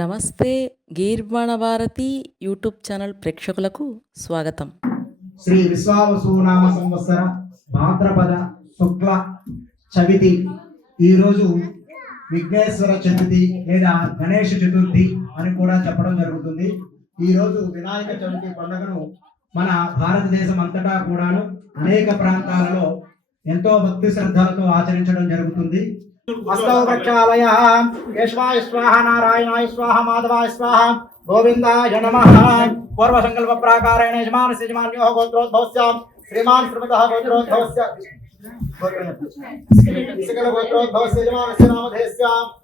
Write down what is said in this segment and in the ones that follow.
నమస్తే గీర్వాణ Bharati YouTube channel ప్రేక్షకులకు స్వాగతం. శ్రీ విశ్వావసునామ సంవత్సర భాద్రపద శుక్ల చవితి. ఈరోజు విఘ్నేశ్వర చతుర్థి లేదా గణేష చతుర్థి అని కూడా చెప్పడం జరుగుతుంది. ఈరోజు వినాయక చవితి పండుగను మన భారతదేశం అంతటా కూడాను అనేక ప్రాంతాలలో ఎంతో భక్తి శ్రద్ధలతో ఆచరించడం జరుగుతుంది. हस्तौदक्षालयः केशवाय स्वाहा नारायणाय स्वाहा माधवाय स्वाहा। गोविन्दाय नमः। पूर्वसङ्कल्पप्राकारेण यजमानस्य यजमान्योः गोत्रोद्भवस्यां श्रीमान् श्रीमतः गोत्रोद्भवस्य सकलगोत्रोद्भवस्य यजमानस्य नामधेयस्याम्।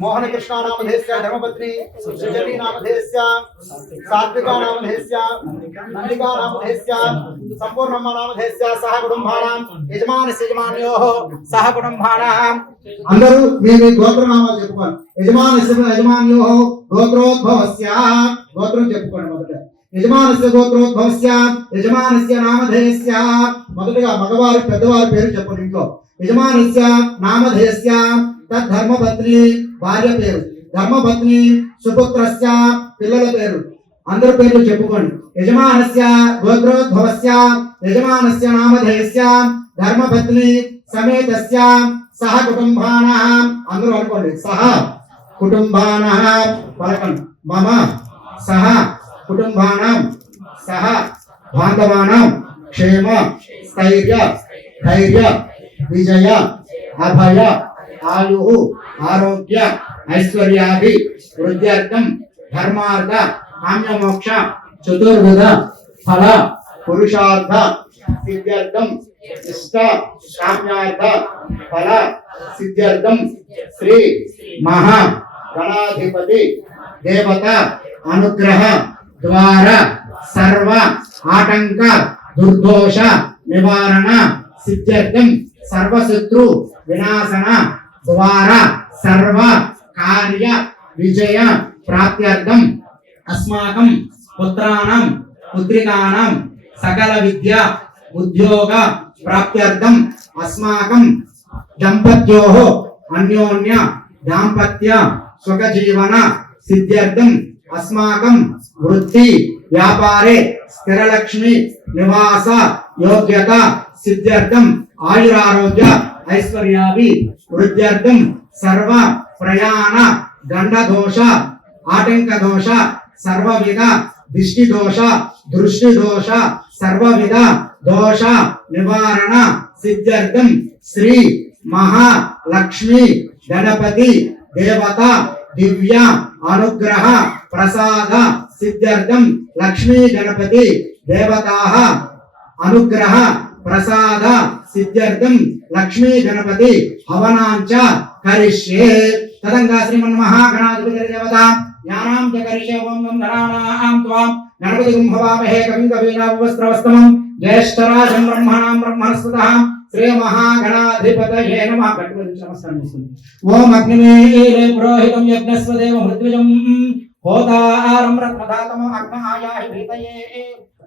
मोहन कृष्णा नामधेयस्य धर्मपत्नी सुजती नामधेयस्य सात्विका नामधेयस्य नन्दिका नामधेयस्य सम्पूर्णम्म नामधेयस्य सह कुटुम्बानां యజమానస్య యజమాన్యోః సహ కుటుంబానాం అందరూ మీ మీ గోత్రనామాలు చెప్పుకోండి యజమానస్య యజమాన్యోః గోత్రోద్భవస్య గోత్రం చెప్పుకోండి మొదట యజమానస్య గోత్రోద్భవస్య యజమానస్య నామధేయస్య మొదటగా మగవారి పెద్దవారి పేరు చెప్పండి ఇంట్లో యజమానస్య నామధేయస్య తద్ధర్మపత్ని భార్య పేరు. ధర్మపత్ని సుపుత్రస్య పిల్లల పేరు. అందరి పేర్లు చెప్పుకోండి. యజమానస్య గోత్రోద్భవస్య యజమానస్య నామధేయస్య ధర్మపత్ని సమేతస్య సహ కుటుంబాన. అందరూ అనుకోండి. సహ కుటుంబాన పలకండి. మమ సహ కుటుంబానాం సహ బాంధవానాం క్షేమ స్థైర్య ధైర్య విజయ అభయ ఆయు ఆరోగ్య ఐశ్వర్యాది వృద్ధ్యర్థం ధర్మార్థ కామ్యమోక్ష చతుర్విధ ఫల పురుషార్థ సిద్ధ్యర్థం ఇష్ట కామ్యార్థ ఫల సిద్ధ్యర్థం శ్రీ మహా గణాధిపతి దేవత అనుగ్రహ ద్వారా సర్వ ఆటంక దుర్దోష నివారణ సిద్ధ్యర్థం సర్వశత్రు వినాశన ద్వారా సర్వ కార్య విజయ ప్రాప్త్యర్థం. అస్మాకం పుత్రాణం పుత్రికాణం సకల విద్య ఉద్యోగ ప్రాప్త్యర్థం. అస్మాకం దంపత్యో అన్యోన్య దాంపత్య సుఖజీవన సిద్ధ్యర్థం. అస్మాకం వృత్తి వ్యాపారే స్థిరలక్ష్మి నివాస యోగ్యత సిద్ధ్యర్థం. ఆయురారోగ్య ఐశ్వర్యాభి వృద్ధ్యర్థం సర్వ ప్రయాణ గండ దోష ఆటంక దోష సర్వవిధ దిష్టి దోష దృష్టి దోష సర్వవిధ దోష నివారణ సిద్ధ్యర్థం శ్రీ మహాలక్ష్మి గణపతి దేవత దివ్య అనుగ్రహ ప్రసాద సిద్ధ్యర్థం లక్ష్మీ గణపతి దేవతాః అనుగ్రహ ప్రసాద సిద్ధ్యర్థం లక్ష్మీ గణపతి హవనాంచ కరిష్యే తదంగా శ్రీమన్ మహాగణాధిపతి దేవత జ్ఞానాం చ కరిష్యే ఓం గం త్వాం గణపతి కుంభవామహే కవిం కవీనావస్త్రవస్తమం జ్యేష్ఠరాజం బ్రహ్మణాం బ్రహ్మణస్పతః శ్రీ మహాగణాధిపతయే నమః గణపతి నమస్కారం చేస్తుంది ఓం అగ్నిమేలే పురోహితం యజ్ఞస్వదేవ మృత్యుజం హోతారం రత్నదాతమ అగ్నహాయాహి భీతయే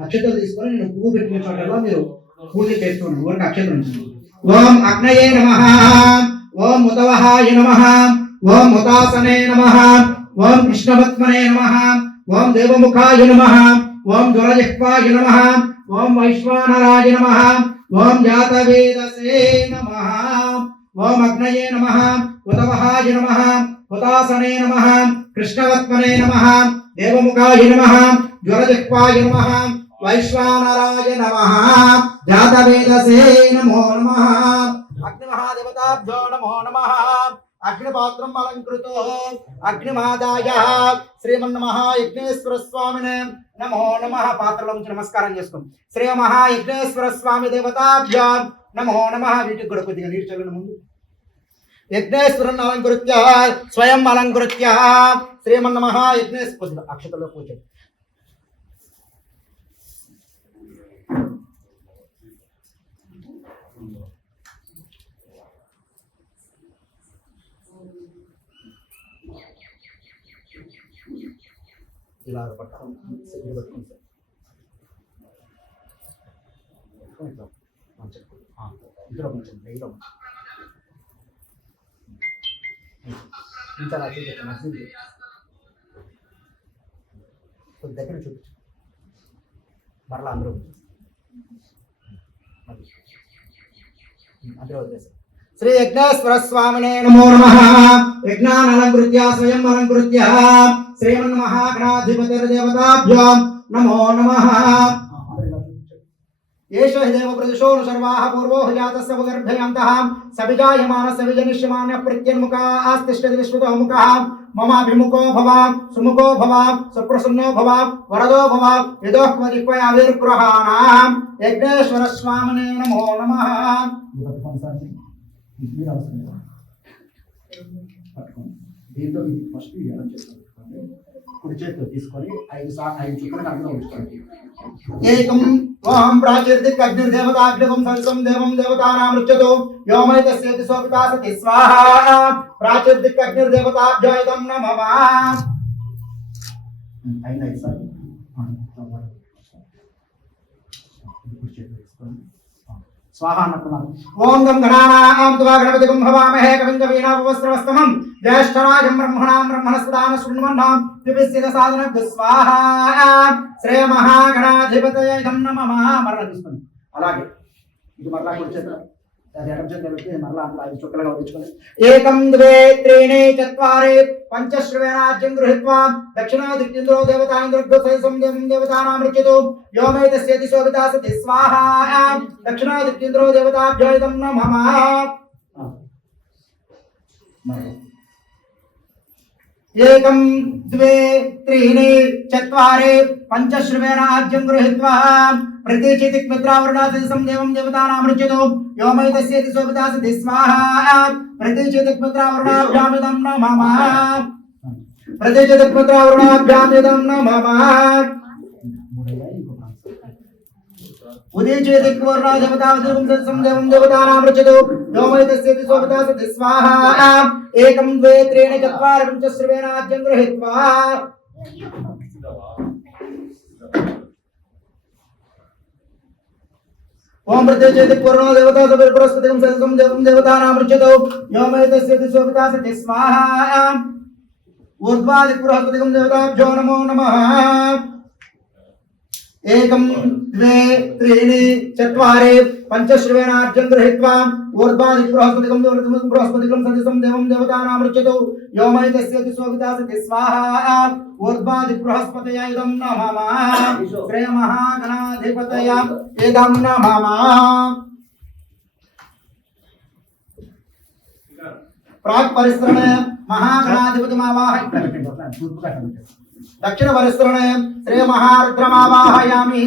అక్షతలు తీసుకొని నేను పువ్వు పెట్టిన చోటలో మీరు పూజ చేసుకోండి. ఊరికి అక్షతలు ఓం అగ్నయే నమ. ఓం ముతవహాయ నమ. ఓం ముతాసనే నమ. ఓం కృష్ణవత్మనే నమ. ఓం దేవముఖాయ నమ. ఓం జ్వరజిహ్వాయ నమ. ఓం వైశ్వానరాయ నమ. ఓం జాతవేదసే నమ. ఓం అగ్నయే నమ. ఉతవహాయ నమ. హుతాసనే నమ. కృష్ణవత్మనే నమ. దేవముఖాయ నమ. జ్వరజక్వాయ నమ వైశ్వానరాయ నమ జాతవేదసే నమో నమ అగ్నిమహాదేవతాభ్యో నమో నమ అగ్నిపాత్రం అలంకృతో అగ్నిమాదాయ శ్రీమన్మహాయజ్ఞేశ్వర స్వామినే నమో నమ పాత్రలో ఉంచి నమస్కారం చేసుకోండి శ్రీ మహాయజ్ఞేశ్వర స్వామి దేవతాభ్యాం నమో నమ వీటికి కూడా కొద్దిగా నీరు చల్లని ముందు। యజ్ఞేశ్వరం అలంకృత్య స్వయం అలంకృత్య శ్రీమన్నమ యజ్ఞేశ్వర అక్షతలో పూజ ఇలా పట్టుకోండి ఇది సార్ కొంచెం కొంచెం ఇందులో మంచి కొంచెం. ఇంత చూపించండి నచ్చింది కొద్ది దగ్గర చూపించు మరలా అందరూ కూర్చో. అది. అందరూ వదిలేసారు శ్రీ యజ్ఞేశ్వర స్వామినే నమో నమ. యజ్ఞానలంకృత్య స్వయం అలంకృత్య శ్రీమన్మహాగణాధిపతిర్దేవతాభ్యాం నమో నమ. ఏష హి ప్రదిశో ను పూర్వో హి జాతస్య ఉపగర్భయంతః సవిజాయమానస్య విజనిష్యమాన్య ప్రత్యన్ముఖా ఆస్తిష్టతి విశ్వతో ముఖः. మమాభిముఖో భవ సుముఖో భవ సుప్రసన్నో భవ వరదో భవ యదోహ్మదిక్వయావిర్గృహాణాం యజ్ఞేశ్వర స్వామినే నమో నమః. దీంతో ఫస్ట్ ఎడం చేస్తాం కుడి చేతితో తీసుకొని ఐదు సా ఐదు చుక్కలు అందులో ఉంచుకోండి ఏకం త్వాం ప్రాచీర్దిక్ అగ్నిర్దేవతాగ్నివం సవిసం దేవం దేవతానామృచ్యతో వ్యోమై తస్యేతి సోపితా సతి స్వాహా ప్రాచీర్దిక్ అగ్నిర్దేవతాభ్యాయుధం నమః. అయినా సార్ స్వాహ అన్నప్పుడు ఓం గం గణానాం త్వా గణపతిగం భవామహే కవిం కవీనాపవస్త్రవస్తమం జ్యేష్ఠరాజం బ్రహ్మణాం బ్రహ్మణస్పదాన శృణ్వన్నాం. దివ్యస్య సాధన స్వాహా. శ్రేయ మహాగణాధిపతయ ఇదం అలాగే ఇది మరలా కూర్చొని ఏకం ద్వే త్రీణి చత్వారి పంచశ్రవేణాజ్యం గృహీత్వా దక్షిణాదిత్యంద్రో దేవతాంద్రగ్రసం దేవం దేవతానామృత్యుతో వ్యోమై తస్యేతి శోభితా సతి స్వాహా. దక్షిణాదిత్యంద్రో దేవతాభ్యోయిదం నమః. ఏకం ద్వే త్రీణి చత్వారి పంచశ్రవేణాజ్యం గృహీత్వా ప్రతీచితి మిత్రావరుణాదిశం దేవం దేవతానామృత్యుతో వ్యోమై తస్యేతి శోభితా సతి స్వాహా ప్రతీచితి మిత్రావరుణాభ్యామిదం నమః ప్రతీచితి మిత్రావరుణాభ్యామిదం నమః ఉదీచే దిక్వర్ణా దేవతా దేవం సత్సం దేవం దేవతానామృచతో వ్యోమై తస్యేతి శోభితా సతి స్వాహా ఏకం ద్వే త్రీణి చత్వారి పంచశ్రవేణాజ్యం గృహీత్వా ఓం ప్రత్యేచేతి పూర్ణో దేవతా సవిర్పురస్పతికం సదసం దేవం దేవతానామృచతో వ్యోమై తస్యేతి శోభితా సతి స్వాహా ఊర్ధ్వాది బృహస్పతికం దేవతాభ్యో నమో నమః ఏకం ద్వే త్రీణి చత్వారి పంచశ్రవేణార్జం గృహీత్వా ఊర్ధ్వాది బృహస్పతికం దేవతం బృహస్పతికం సదిశం దేవం దేవతానామృచ్యతు వ్యోమై తస్యతి స్వగతా సతి స్వాహా ఊర్ధ్వాది బృహస్పతయ ఇదం నమః శ్రేయ మహాగణాధిపతయ ఇదం నమః दक्षिण परिस्रणे श्री महारुद्रमावाहयामि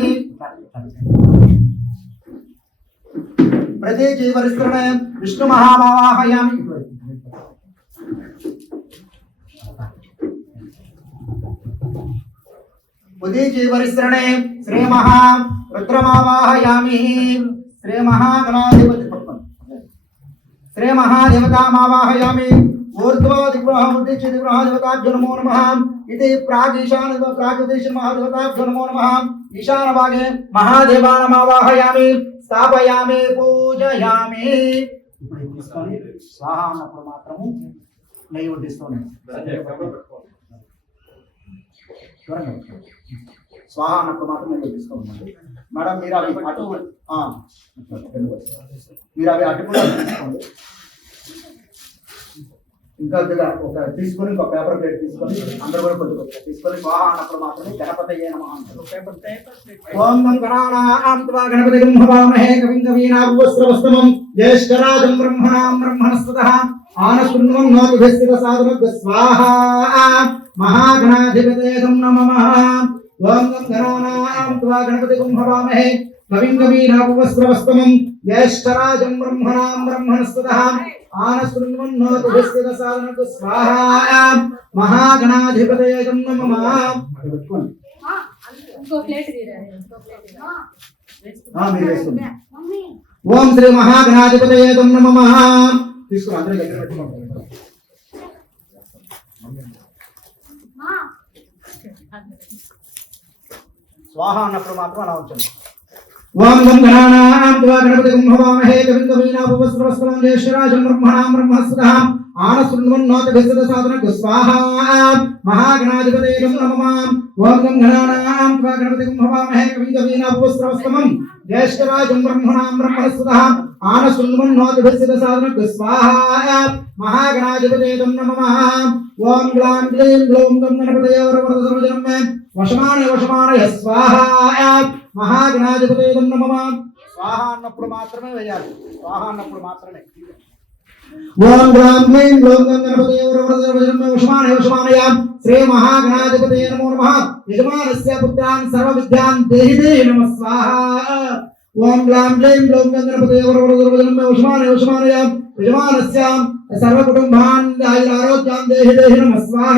प्रतीची परिस्रणे विष्णु महामावाहयामि उदीची परिस्रणे श्री महा श्री महागणाधिपति श्री महादेवतामावाहयामि శ్రీ గ్రహాధిపతాభ్యో నమో నమ ఇది ప్రాగ్ ఈశాన ప్రాగుద్దిశ్య మహాదేవతాభ్యో నమో నమ ఈశాన భాగే మహాదేవానమావాహయామి స్థాపయామి పూజయామి ఇప్పుడు తీసుకొని స్వాహ అన్నప్పుడు మాత్రము నెయ్యి వడ్డిస్తూనే స్వాహ అన్నప్పుడు మాత్రం నెయ్యి వడ్డిస్తూ మేడం మీరు అవి అటు మీరు అవి అటు కూడా తీసుకోండి ఇంకా కొద్దిగా ఒక తీసుకొని ఒక పేపర్ ప్లేట్ తీసుకొని అందరూ కూడా కొద్దిగా తీసుకొని స్వాహ అన్నప్పుడు మాత్రమే గణపతి ఓం గణానాం త్వా గణపతి భవామహే కవిం కవీనాభవస్త్రవస్తమం జ్యేష్ఠరాజం బ్రహ్మణాం బ్రహ్మణస్పతః ఆనశృణ్వం నోతిభిస్సిత సాధునగ్ స్వాహా. మహాగణాధిపతేదం నమః. ఓం గం గణానాం త్వా గణపతి గం భవామహే కవిం కవీనాభవస్త్రవస్తమం ज्येष्ठराजं ब्रह्मणां ब्रह्मणस्तुतः आनस्तृङ्गन्नोतुभस्थितसालनतु स्वाहा महागणाधिपतये तं नमः ఓం శ్రీ మహాగణాధిపతి ఏదం నమ తీసుకురా అందరూ దగ్గర పెట్టుకోండి స్వాహ అన్నప్పుడు మాత్రం అలా ఉంచండి వాం గంగణానాం దివా గణపతిం హవామహే గవిందవీనాభవస్త్రవస్త్రం దేశరాజం బ్రహ్మణాం బ్రహ్మస్దాం ఆనశృణ్వన్నోత విస్తృత సాధనకు స్వాహ మహాగణాధిపతే నమమాం ఓం గంగణానాం దివా గణపతిం హవామహే గవిందవీనాభవస్త్రవస్త్రం దేశరాజం బ్రహ్మణాం బ్రహ్మస్దాం ఆనశృణ్వన్నోత విస్తృత సాధనకు స్వాహ మహాగణాధిపతే నమమాం ఓం గ్లాం గ్లీం గ్లౌం మహాగణాధిపతేదం నమమా స్వాహ అన్నప్పుడు మాత్రమే వేయాలి. స్వాహ అన్నప్పుడు మాత్రమే. ఓం గ్రామ్యం లోం గణపతే ఉష్మాన ఉష్మానయ శ్రీ మహాగణాధిపతే నమో నమః. యజమానస్య పుత్రాన్ సర్వ విద్యాన్ దేహి దేహి నమః స్వాహ. ఓం గ్లాం గ్లీం లోం ఉష్మానయ యజమానస్య సర్వ కుటుంబాన్ ఆయురారోగ్యాన్ దేహి దేహి నమః స్వాహ.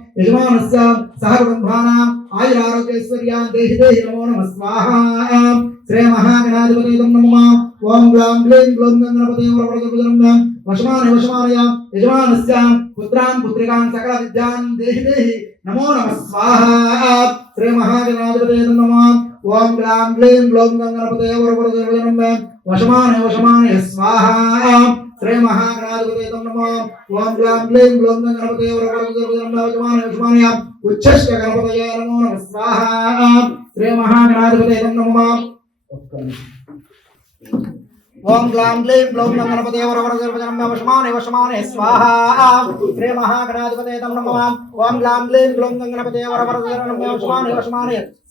యజమానస్య సహ కుటుంబానాం ఆయురారోగ్యైశ్వర్యాం దేహి దేహి నమో నమ స్వాహా. శ్రే మహాగణాధిపతి నమ. ఓం గ్లాం గ్లీం గ్లోం గంగణపతి వ్రవరజపుజనం వశమాన వశమానయ యజమానస్య పుత్రాన్ పుత్రికాన్ సకల విద్యాన్ దేహి దేహి నమో నమ స్వాహా. శ్రీ మహాగణాధిపతి నమ. ఓం గ్లాం గ్లీం గ్లోం గంగణపతి వ్రవరజపుజనం వశమాన స్వాహా. ఉచ్చష్ట గణపతయ నమో నమ స్వాహ శ్రీ మహాగణాధిపతే నమ ఓం గ్లాం గ్లీం బ్లౌం నమ గణపతే వరవరగర్భజనం వశమానే వశమానే స్వాహ శ్రీ మహాగణాధిపతే నమ ఓం గ్లాం గ్లీం బ్లౌం గణపతే వరవరగర్భజనం వశమానే వశమానే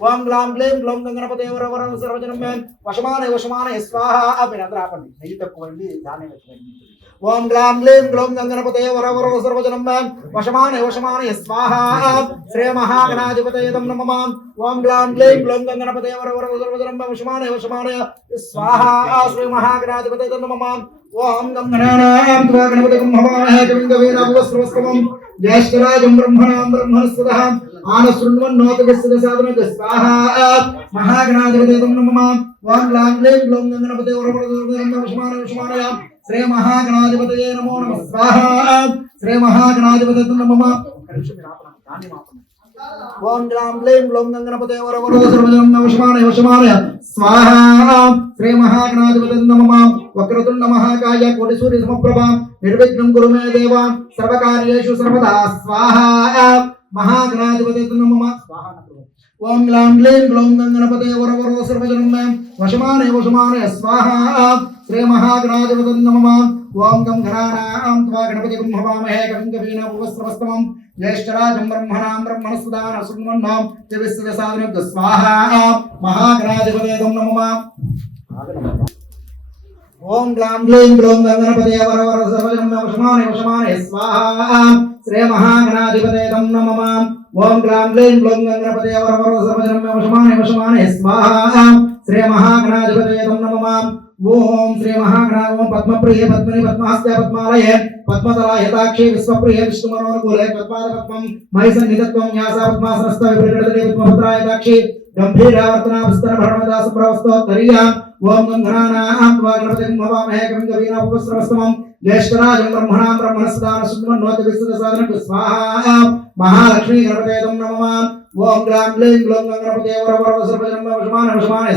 ఓం గ్లాం గ్లేం గ్లోం గంగణపతి ఎవరెవరం సర్వజనం వశమాన వశమాన స్వాహ అని అందరూ ఆపండి నెయ్యి తక్కువండి ధాన్యం ఎక్కువండి ఓం గ్లాం గ్లీం గ్లోం గంగణపతే వరవర సర్వజనం వశమాన వశమాన స్వాహ శ్రీ మహాగణాధిపతయ తం నమ ఓం గ్లాం గ్లీం గ్లోం గంగణపతే వరవర సర్వజనం వశమాన వశమాన స్వాహ శ్రీ మహాగణాధిపతయ తం ఓం గంగణానాం గణపతి కుంభమాహే గవిందవేన వస్త్రవస్త్రవం జ్యేష్ఠరాజం బ్రహ్మణాం బ్రహ్మణస్వతః ఆనశృణ్వన్ నోతవిస్థిత సాధన స్వాహ. మహాగణాధిపతి నమ ఓం లాం లేం గ్లోం గంగణపతి ఉరపడమానయ శ్రీ మహాగణాధిపతయే నమో నమ స్వాహ. శ్రీ మహాగణాధిపతి నమ ఓం గ్లాం లేం గ్లోం గంగణపతే వరవరోజం నమస్మానయ వశమానయ వక్రతుండ మహాకాయ కోటి సూర్య సమప్రభ. నిర్విఘ్నం గురుమే దేవ. సర్వకార్యేషు సర్వదా స్వాహ. మహాగణాధిపతి నమః ఓం గ్లాం క్లీం గ్లౌం గంగణపతే వరవరో సర్వజనం మే వశమానే వశమానయ స్వాహా శ్రీ మహాగణాధిపతి నమ ఓం గం ఘనానాం త్వా గణపతి బ్రహ్మవామహే గంగవీన ఉపస్రవస్తమం జ్యేష్ఠరాజం బ్రహ్మణాం బ్రహ్మణస్పదాన సున్మన్నాం త్రివిశ్వ సాధన స్వాహా మహాగణాధిపతేదం నమ ఓం గ్లాం గ్లీం గ్లౌం గంగణపతే వరవర వర సర్వజనం వశమానే వశమానే స్వాహ శ్రీ మహాగణాధిపతేదం నమః ఓం గ్లాం గ్లీం గ్లౌం గంగణపతే వర వర సర్వజనం వశమానే వశమానే స్వాహా శ్రీ మహాగణాధిపతేదం నమః ఓం శ్రీ మహాగణా ఓం పద్మప్రియ పద్మని పద్మహస్త పద్మాలయ పద్మతలాయతాక్షి విశ్వప్రియ విష్ణుమనోనుకూలే పద్మాద పద్మం మై సన్నిధత్వం న్యాస పద్మాసనస్థ విపరీత ఓం గంధనానాం త్వా గణపతిం భవామహే కవిం కవీనాపవస్త్రవస్తమం జ్యేష్ఠరాజం బ్రహ్మణాం బ్రహ్మణస్దాన సుమన్నోతి విశ్వద సాధన స్వాహా మహాలక్ష్మీ గణపతేదం నమమాం ఓం గ్రాం గ్లీం గ్లోం గణపతే వర వర సర్వజన్మ వశమాన వశమాన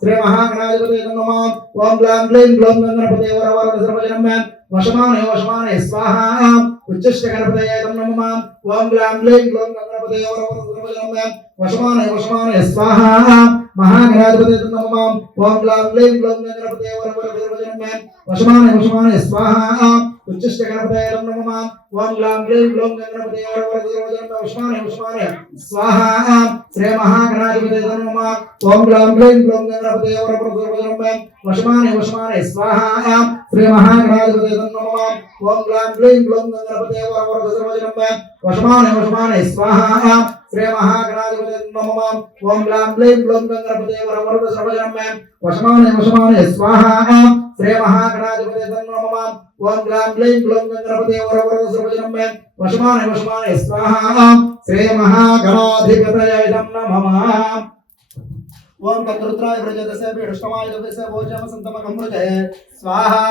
శ్రీ నమమాం ఓం గ్లాం గ్లీం గ్లోం గణపతే వర వర సర్వజన్మ వశమాన వశమాన స్వాహా ఉచ్చష్ట గణపతేదం నమమాం ఓం గ్లాం గ్లీం గ్లోం గణపతే వర వర సర్వజన్మ వశమాన వశమాన స్వాహా మహాగణాధిపతేదం నమమాం ఓం గ్లాం గ్లీం గ్లోం గణపతే వర వర సర్వజన్మ వశమాన వశమాన స్వాహా ఉచ్చిష్ట గణపతయ నమమాం ఓం గ్లాం గ్లీం గ్లోం గణపతే వర వర సర్వజన్మ వశమాన వశమాన శ్రీ మహాగణాధిపతేదం నమమాం ఓం గ్లాం గ్లీం గ్లోం గణపతయ వర వర సర్వజన్మ వశమాన వశమాన శ్రీ మహాగణాధిపతేదం నమమాం ఓం గ్లాం గ్లీం గ్లోం గణపతయ సర్వజన్మ వశమాన వశమాన స్వాహా శ్రీ మహాగణాధిపతేదం నమమాం ఓం గ్లాం గ్లీం గ్లోం గణపతే వర వర సర్వజన్మ వశమాన వశమాన స్వాహా శ్రీ మహాగణాధిపతేదం నమమాం ఓం గ్లాం గ్లీం గ్లోం గణపతే వర వర సర్వజన్మ వశమాన వశమాన స్వాహా శ్రీ మహాగణాధిపతయేదం నమమాం ఓం తద్రుద్రాయ ప్రజదసే పీడుష్టమాయ దవసే భోజమ సంతమకమృతే స్వాహా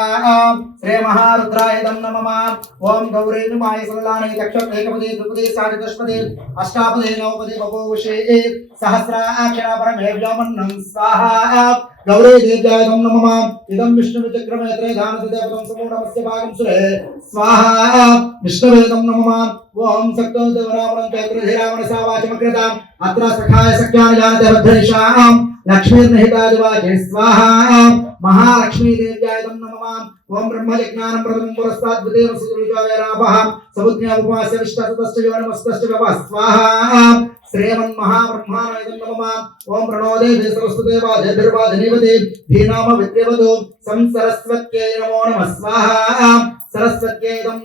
శ్రీ మహారుద్రాయ తం నమః ఓం గౌరీనుమాయ సల్లానే చక్షు ఏకపది ద్విపది సాధిదష్పది అష్టాపది నవపది బభూషే సహస్రాక్షర పరమే వ్యోమన్నం స్వాహా గౌరీ దేవ్యాయ తం నమః ఇదం విష్ణు చక్రమే త్రైధాన దేవతం సమూఢమస్య భాగం సురే ఓం సక్తం తం నమః ఓం సావాచమగ్రతాం అత్ర సఖాయ సఖ్యాని జానతే భద్రేషాం లక్ష్మీర్నిహితాదివాచే స్వాహా. మహాలక్ష్మీదేవ్యాయ తం నమః ఓం బ్రహ్మజ్ఞానం ప్రథమం పురస్తాద్ ద్వితీయం సురుజావేరాపః సముజ్ఞా ఉపవాస్య విష్టతస్తు యోనమస్తస్తు గవ స్వాహా. శ్రేమన్ మహాబ్రహ్మాణాయ తం నమః ఓం ప్రణోదే సరస్వదేవా దేర్వా ధనివతే ధీనామ విద్యవతో సంసరస్వత్యై నమో నమః. స్వాహా. సరస్వత్యై తం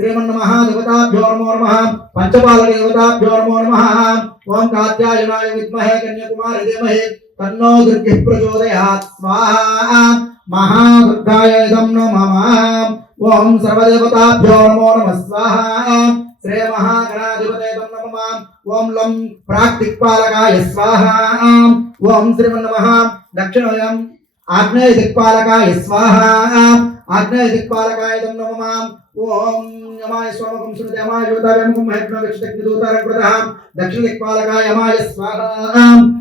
నమః శ్రీమన్మహాదేవతాభ్యో నమో నమః పంచపాలదేవతాభ్యో నమో నమః ఓం కాత్యాయనాయ విద్మహే కన్యాకుమారి ధీమహి తన్నో దుర్గి ప్రచోదయాత్ స్వాహా మహాదుర్గాయ ఇదం నమః ఓం సర్వదేవతాభ్యో నమో నమః స్వాహా శ్రీ మహాగణాధిపతే తం నమః ఓం లం ఓం శ్రీమన్నమః దక్షిణోయం ఆగ్నేయ దిక్పాలకాయ స్వాహ ఆగ్నేయ దిక్పాలకాయ నమమాం ఓం యమాయ స్వామకం సునతే యమాయ యోతావేమకం మహత్మ విక్షతగ్ని దూతారకృతః దక్షిణ దిక్పాలకాయ యమాయ స్వాహ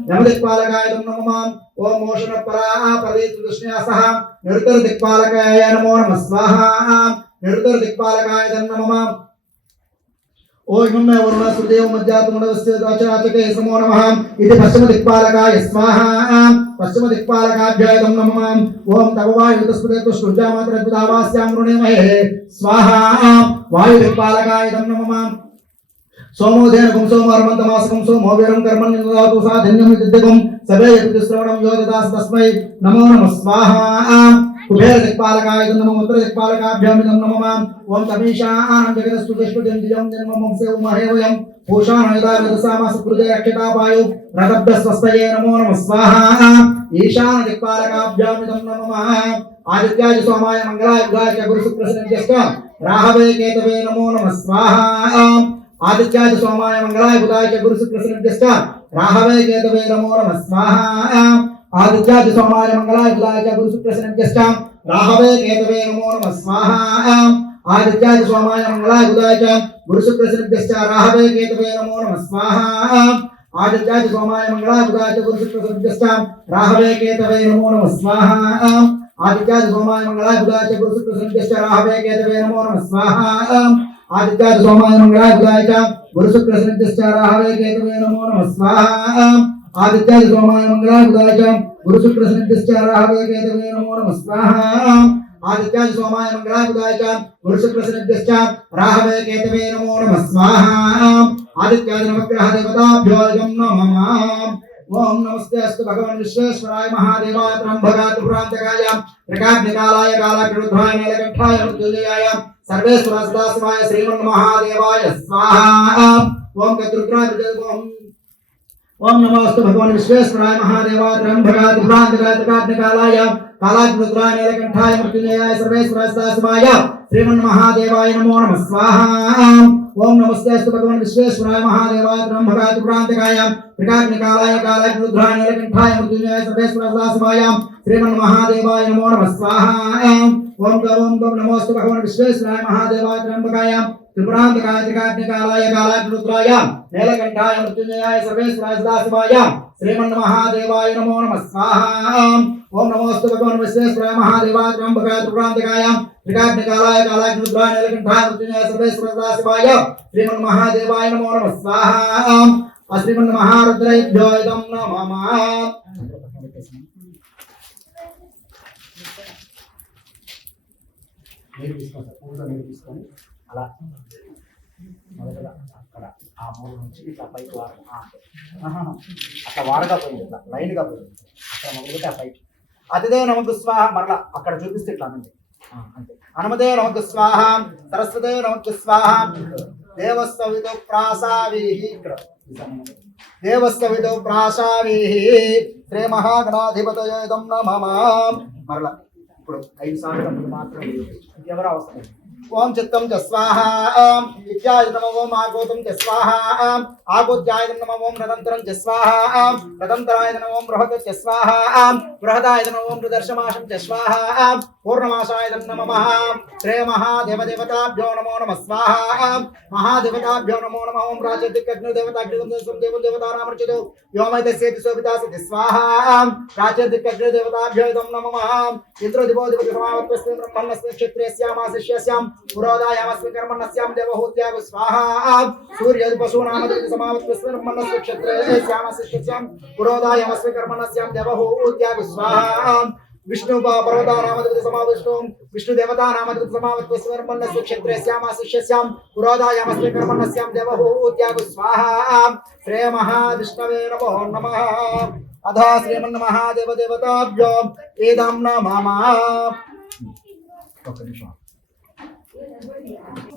యమ దిక్పాలకాయ నమమాం ఓం మోషణ పరా పదేతు దృష్ణ్యాసః నిరుతర దిక్పాలకాయ నమో నమ స్వాహ నిరుతర దిక్పాలకాయ నమమాం ఓం మే వర్ణ సుదేవ మధ్యాత్మనవస్య దాచరాచకే సమో నమః ఇది పశ్చిమ దిక్పాలకాయ స్వాహా పశ్చిమ దిక్పాలకాభ్యాయ తం నమః ఓం తవ వాయు తస్మదే తుష్టుజామాత్ర విదావాస్యాం రుణేమహే స్వాహ వాయు దిక్పాలకాయ తం నమః సోమోదేన పుంసోమర్మంతమాసకం సోమో వీరం కర్మణ్ నిదాతు సాధన్యం దిద్దకం సభే యతి శ్రవణం యోగదాస్ తస్మై నమో నమః స్వాహ కుబేర దిక్పాలకాయ నమః ఉత్తర దిక్పాలకాభ్యాం నమః. ఓం తమీషానం జగదస్తు దిష్పతిం దిజం జన్మం సేవ విదసామ సుకృతే రక్షితాపాయు రథభ్య స్వస్తయే నమో నమః. స్వాహా. ఈశాన దిక్పాలకాభ్యాం నమః. ఆదిత్యాయ సోమాయ మంగళాయ బుధాయ గురు శుక్ర శనిభ్యశ్చ రాహవే కేతవే నమో నమః. స్వాహ. ఆదిత్యాయ సోమాయ మంగళాయ బుధాయ గురు శుక్ర శనిభ్యశ్చ రాహవే కేతవే నమో నమః. స్వాహ. ఆదిత్యాయ సోమాయ మంగళాయ బుధాయ గురు శుక్ర శనిభ్యశ్చ రాహవే కేతవే నమో నమ స్వాహా. ఆదిత్యాయ సోమాయ మంగళాయ బుధాయ గురు శుక్ర శనిభ్యశ్చ రాహవే కేతవే నమో నమ స్వాహా. ఆదిత్యాయ సోమాయ మంగళాయ బుధాయ గురు శుక్ర శనిభ్యశ్చ రాహవే కేతవే నమో నమ స్వాహా. ఆదిత్యాయ సోమాయ మంగళాయ బుధాయ గురు శుక్ర శనిభ్యశ్చ రాహవే కేతవే నమో నమ స్వాహా. ఆదిత్యాయ సోమాయ మంగళాయ బుధాయ గురు శుక్ర శనిభ్యశ్చ రాహవే కేతవే నమో నమ స్వాహా. ఆదిత్యాది సోమాయ మంగళాయ బుధాయ గురు శుక్ర శనిభ్యశ్చ నమో నమ స్వాహ ఆదిత్యాది సోమాయ మంగళాయ బుధాయ గురు శుక్ర శనిభ్యశ్చ రాహవే కేతవే నమో నమ స్వాహ ఆదిత్యాది నవగ్రహ దేవతాభ్యోజం నమః ఓం నమస్తే అస్తు భగవన్ విశ్వేశ్వరాయ మహాదేవాయ త్రంభగాయ త్రిపురాంతకాయ త్రికాగ్నికాలాయ కాలాగ్నిరుద్ధాయ నీలకంఠాయ మృత్యుంజయాయ సర్వేశ్వర సదాశివాయ శ్రీమన్ మహాదేవాయ స్వాహ ఓం గద్రుద్రాయ ఓం ఓం నమోస్తు భగవాన్ విశ్వేశ్వరాయ మహాదేవాయ త్రంభగాయ త్రిపురాంతకాయ త్రికాగ్నికాలాయ కాలాగ్నిరుద్రాయ నీలకంఠాయ మృత్యుంజయాయ సర్వేశ్వర సదాశివాయ శ్రీమన్ మహాదేవాయ నమో నమః స్వాహా ఓం నమస్తే భగవన్ విశ్వేశ్వరాయ మహాదేవాయ బ్రహ్మగాయ త్రిపురాంతకాయ త్రికాగ్నికాలాయ కాలాయ రుద్రాయ నీలకంఠాయ మృత్యుంజయ సర్వేశ్వర సదాశివాయ శ్రీమన్ మహాదేవాయ నమో నమ స్వాహ ఓం గం ఓం గం నమోస్తు భగవన్ విశ్వేశ్వరాయ మహాదేవాయ త్ర్యంబకాయ త్రిపురాంతకాయ నీలకంఠాయ మృత్యుంజయాయ సర్వేశ్వరాయ సదాశివాయ శ్రీమన్ మహాదేవాయ నమో నమ స్వాహ ఓం నమోస్తు భగవన్ విశ్వేశ్వరాయ మహాదేవాయ త్రంబకాయ త్రిపురాంతకాయ త్రికాగ్నికాలాయ కాలాయ రుద్రాయ నీలకంఠాయ మృత్యుంజయాయ సర్వేశ్వరాయ సదాశివాయ శ్రీమన్ మహాదేవాయ నమో నమ స్వాహ అశ్రీమన్ శ్రీమన్ మహారుద్రేభ్యో ఇదం నమః నీరు తీసుకోండి. పూర్తిగా నీరు తీసుకొని అలా. మొదటగా అక్కడ ఆ మూల నుంచి ఇట్లా పైకి వారం. ఆ, అట్లా వారగా పోయింది ఇట్లా లైన్గా పోయింది. అక్కడ మొదలుపెట్టి ఆ పైకి. అతిదే నమకు స్వాహ మరలా అక్కడ చూపిస్తే ఇట్లా అనండి అంతే. హనుమతే నమకు స్వాహ సరస్వతే నమకు స్వాహ దేవస్వితో ప్రాసావీహి ఇక్కడ. దేవస్వితో ప్రాసావీహి శ్రీ మహాగణాధిపతయేదం నమ. మరలా. ఇప్పుడు ఐదు సార్లు అప్పుడు మాత్రం ఎవరు అవసరం ఓం చిత్తం చ స్వాహ. విద్యాయ నమ ఓం ఆగోతం చ స్వాహ. ఆగోద్యాయ నమ ఓం రదంతరం చ స్వాహ. రదంతరాయ నమ ఓం బృహత చ స్వాహ. బృహదాయ నమ ఓం ప్రదర్శమాశం చ స్వాహ. పూర్ణమాసాయ నమ. శ్రేయ మహాదేవదేవతాభ్యో నమో నమ. స్వాహ. మహాదేవతాభ్యో నమో నమ. ఓం రాజదిగ్గగ్ను దేవతాగ్నిగం దేవం దేవతారామర్చితో వ్యోమైతస్యేతి శోభితా సతి స్వాహ. రాజదిగ్గగ్ను దేవతాభ్యో నమ. నమః ఇంద్రో దివో దివతి సమావత్వస్మి బ్రహ్మణస్మి క్షత్రియస్యామా శిష్యస్యాం పురోదాయామస్మి కర్మణస్యాం దేవహూత్యాగ స్వాహ. సూర్యది పశూనామది సమావత్వస్మి బ్రహ్మణస్మి క్షత్రియస్యామా శిష్యస్యాం పురోదాయామస్మి కర్మణస్యాం దేవహూత్యాగ స్వాహ. విష్ణు పర్వతానామది సమావిష్ణు విష్ణు దేవతానామది సమావత్వస్మి బ్రహ్మణస్మి క్షత్రియస్యామా శిష్యస్యాం పురోదాయామస్మి కర్మణస్యాం దేవహూత్యాగ స్వాహ. శ్రే మహావిష్ణవే నమో నమః. అధా శ్రీమన్మహాదేవదేవతాభ్యో ఏదాం నమః ఒక్క నిమిషం. Buat.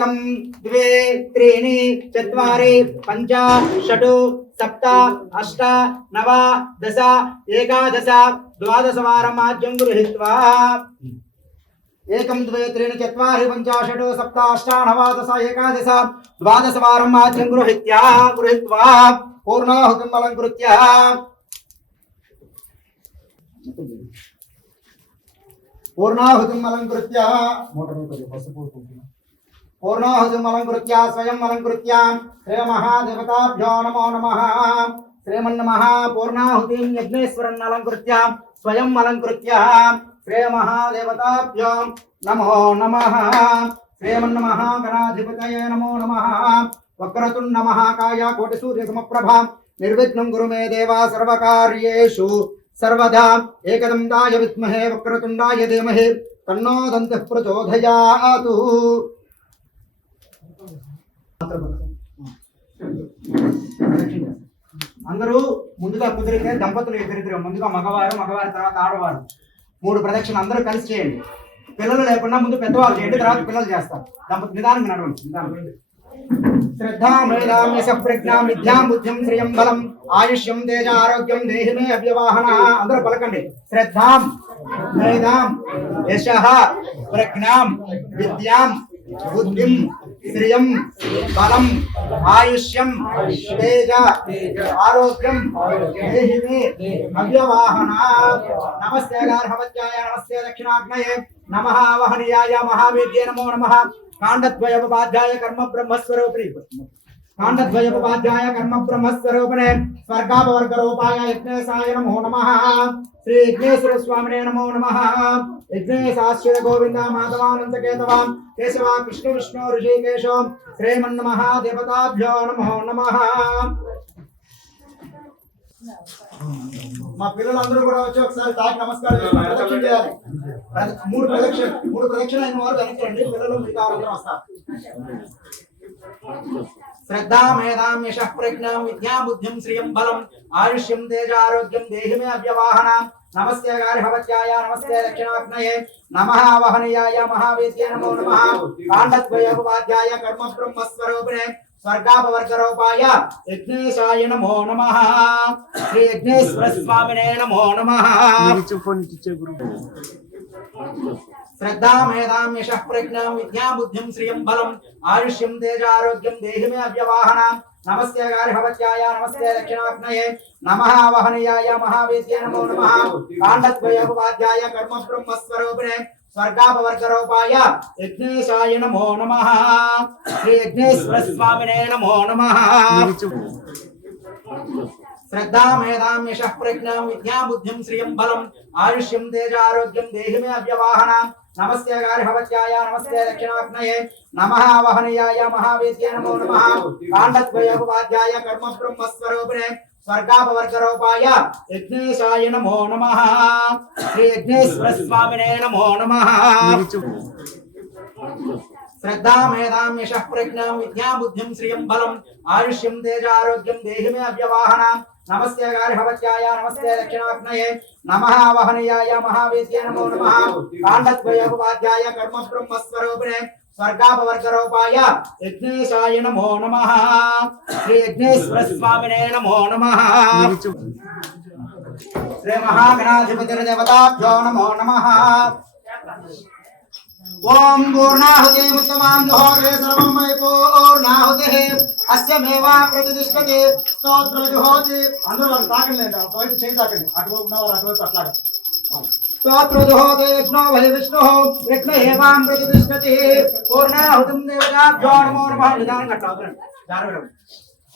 ఏకం ద్వే త్రీణి చత్వారి పంచ షట్ సప్త అష్ట నవ దశ ఏకాదశ ద్వాదశ వారం ఆద్యం గృహీత్వా ఏకం ద్వే త్రీణి చత్వారి పంచ షట్ సప్త అష్ట నవ దశ ఏకాదశ ద్వాదశ వారం ఆద్యం గృహీత్యా గృహీత్వా పూర్ణాహుతిం అలంకృత్య పూర్ణాహుతిం అలంకృత్య స్వయం అలంకృత్య శ్రీ మహాదేవతాభ్యో నమో నమ శ్రీమన్నమ పూర్ణాహుతిం యజ్ఞేశ్వరన్ అలంకృత్య స్వయం అలంకృత్య శ్రీ మహాదేవతాభ్యో నమో నమ శ్రీమన్నమ గణాధిపతయే నమో నమ వక్రతుండ మహాకాయ కోటి సూర్య సమప్రభ నిర్విఘ్నం గురు మే దేవా సర్వకార్యేషు సర్వదా ఏకదంతాయ విద్మహే వక్రతుండాయ ధీమహి తన్నో దంతః ప్రచోదయాతు అందరూ ముందుగా కుదిరితే దంపతులు ఇద్దరిద్దరు ముందుగా మగవారు మగవారి తర్వాత ఆడవారు. మూడు ప్రదక్షిణలు అందరూ కలిసి చేయండి. పిల్లలు లేకుండా ముందు పెద్దవాళ్ళు చేయండి తర్వాత పిల్లలు చేస్తారు. దంపతి నిదానంగా నడవండి నిదానం శ్రద్ధాం శ్రియం బలం ఆయుష్యం తేజ ఆరోగ్యం దేహిమే అవ్యవాహన అందరూ పలకండి. శ్రద్ధాం వేదాం యశ ప్రజ్ఞాం విద్యాం బుద్ధిం శ్రియం బలం ఆయుష్యం తేజ ఆరోగ్యం దేహి మే అవ్యవాహన నమస్తే గార్హవత్యాయ నమస్తే దక్షిణాగ్నయే నమః వహనీయాయ మహావేద్యే నమో నమః కాండద్వయముపాధ్యాయ కర్మ బ్రహ్మస్వరూపి కాండద్వయోపాధ్యాయ కర్మ బ్రహ్మస్వరూపిణే స్వర్గాపవర్గరూపాయ యజ్ఞేశాయ నమో నమః శ్రీ యజ్ఞేశ్వర స్వామినే నమో నమః యజ్ఞేశాశ్వర గోవింద మాధవానంద కేతవ కేశవ కృష్ణ విష్ణు ఋషికేశో శ్రీమన్నమః దేవతాభ్యో నమో నమః మా పిల్లలందరూ కూడా వచ్చి ఒకసారి తాకి నమస్కారం చేసి ప్రదక్షిణ చేయాలి. ప్రద- మూడు ప్రదక్షిణ మూడు ప్రదక్షిణ అయిన వారు వెనక్కి రండి పిల్లలు మిగతా వాళ్ళందరూ వస్తారు. శ్రద్ధామేధామ్యశ ప్రజ్ఞాం విద్యాబుద్ధిం శ్రియం బలం ఆయుష్యం తేజ ఆరోగ్యం దేహి మే అవ్యవాహనం. నమస్తే గార్హవత్యాయ నమస్తే దక్షిణాగ్నయే నమః వహనీయాయ మహావేద్యే నమో నమ. కాండద్వయోపాధ్యాయ కర్మ బ్రహ్మస్వరూపిణే స్వర్గాపవర్గరూపాయ యజ్ఞేశాయ నమో నమ. శ్రీ యజ్ఞేశ్వర స్వామినే నమో నమః. శ్రద్ధా మేధాం యశ ప్రజ్ఞాం విద్యా శ్రియం బలం ఆయుష్యం తేజ ఆరోగ్యం దేహి మే అవ్యవాహనం నమస్తే గార్హవత్యాయ నమస్తే దక్షిణాగ్నయే నమ వహనీయాయ మహావేద్య నమో నమ కాండద్వయోపాధ్యాయ కర్మ బ్రహ్మస్వరూపిణే స్వర్గాపవర్గరూపాయ యజ్ఞేశాయ నమో నమ శ్రీ యజ్ఞేశ్వర స్వామినే నమో నమ శ్రద్ధా మేధాం యశ ప్రజ్ఞాం విద్యా శ్రియం బలం ఆయుష్యం తేజ ఆరోగ్యం దేహి మే అవ్యవాహనం నమస్తే గార్హవత్యాయ నమస్తే దక్షిణాగ్నయే. నమ వహనీయాయ మహావేద్యే నమో నమ. కాండద్వయోపాధ్యాయ కర్మ బ్రహ్మస్వరూపిణే స్వర్గాపవర్గరూపాయ యజ్ఞేశాయ నమో నమ. శ్రీ యజ్ఞేశ్వర స్వామినే నమో నమ. శ్రద్ధా మేధాం ప్రజ్ఞాం విద్యాబుద్ధిం శ్రియం బలం ఆయుష్యం తేజ ఆరోగ్యం దేహి మే నమస్తే గార్హవత్యాయ నమస్తే దక్షిణాగ్నయే. నమ వహనీయాయ మహావేద్యే నమో నమ. కాండద్వయోపాధ్యాయ కర్మ బ్రహ్మస్వరూపిణే స్వర్గాపవర్గరూపాయ యజ్ఞేశాయ నమో నమ. శ్రీ యజ్ఞేశ్వర స్వామినే నమో నమ. శ్రీ మహాగణాధిపతిర్దేవతాభ్యో నమో నమ. ఓం పూర్ణాహుతి ఉత్తమాం జుహోరే సర్వం మై పూర్ణాహుతి. అస్య మేవా ప్రతిష్ఠతే స్తోత్ర జుహోతి. అందరూ వాళ్ళు తాకండి అటువైపు చేయి తాకండి. అటువైపు ఉన్నవారు అటువైపు అట్లాగా. స్తోత్ర జుహోతి యజ్ఞో వై విష్ణు. యజ్ఞ ఏవాం ప్రతిష్ఠతి పూర్ణాహుతిం దేవతాభ్యో నమో నమః. నిదానం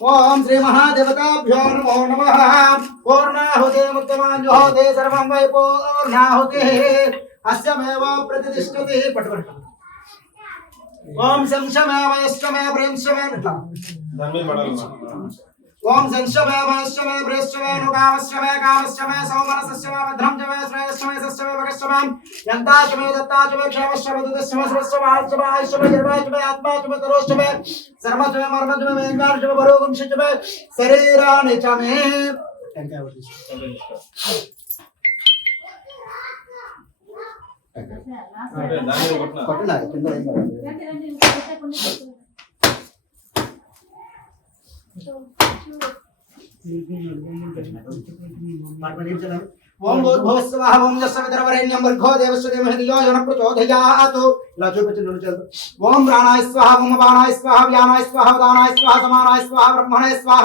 ఓం శ్రీ మహాదేవతాభ్యో నమో నమః. పూర్ణాహుతి ఉత్తమాం జుహోతి సర్వం వై పూర్ణాహుతి. अस्य मेव प्रतिष्ठते पटवर्क ओम संशमयश्चमे प्रेमश्चमे नटा धर्मे पडल ओम संशमय वनश्चमे प्रेमश्चमे अनुगावश्चमे कामश्चमे सौमनसश्चमे भद्रमश्चमे श्रेयश्चमे सश्चमे भगश्चमे यन्ताश्चमे दत्ताश्चमे क्षमश्चमे दुदश्चमे सर्वश्चमे आश्चमे आयुश्चमे निर्वाश्चमे आत्माश्चमे तरोश्चमे सर्वश्चमे मर्मश्चमे मेघाश्चमे भरोगुंशश्चमे शरीराणि च मे। ఏం కాదు. రండి, రండి, ఇంకా పెట్టకుండా కూర్చోండి. ఓం భూర్భువస్వః ఓం యస్సవితరవరేణ్యం భర్గో దేవస్య ధీమహి ధియో యో న ప్రచోదయాత్ ఇలా చూపించండి రెండు చేతులు ఓం ప్రాణాయ స్వాహ ఓం అపానాయ స్వాహ వ్యానాయ స్వాహ ఉదానాయ స్వాహ సమానాయ స్వాహ బ్రహ్మణాయ స్వాహ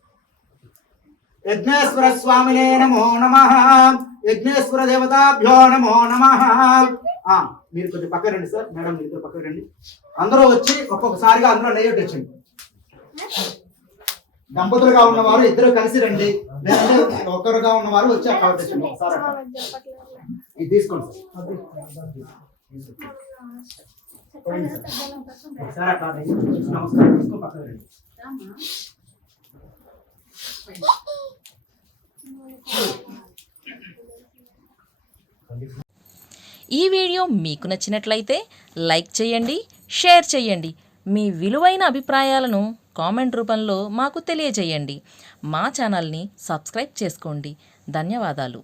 యజ్ఞేశ్వర స్వామినే నమో నమ. యజ్ఞేశ్వర దేవతాభ్యో నమో నమ. మీరు కొంచెం పక్క రండి సార్. మేడం మీరు పక్క రండి. అందరూ వచ్చి ఒక్కొక్కసారిగా అందరూ నెయ్యి తెచ్చండి దంపతులుగా ఉన్నవారు ఇద్దరు కలిసి రండి. లేదంటే ఒక్కరుగా ఉన్నవారు వచ్చి అక్కడ తెచ్చండి ఒకసారి. ఇది తీసుకోండి సార్. నమస్కారం. చేసుకొని పక్కకు రండి. ఈ వీడియో మీకు నచ్చినట్లయితే లైక్ చేయండి షేర్ చేయండి. మీ విలువైన అభిప్రాయాలను కామెంట్ రూపంలో మాకు తెలియజేయండి. మా ఛానల్ని సబ్స్క్రైబ్ చేసుకోండి. ధన్యవాదాలు.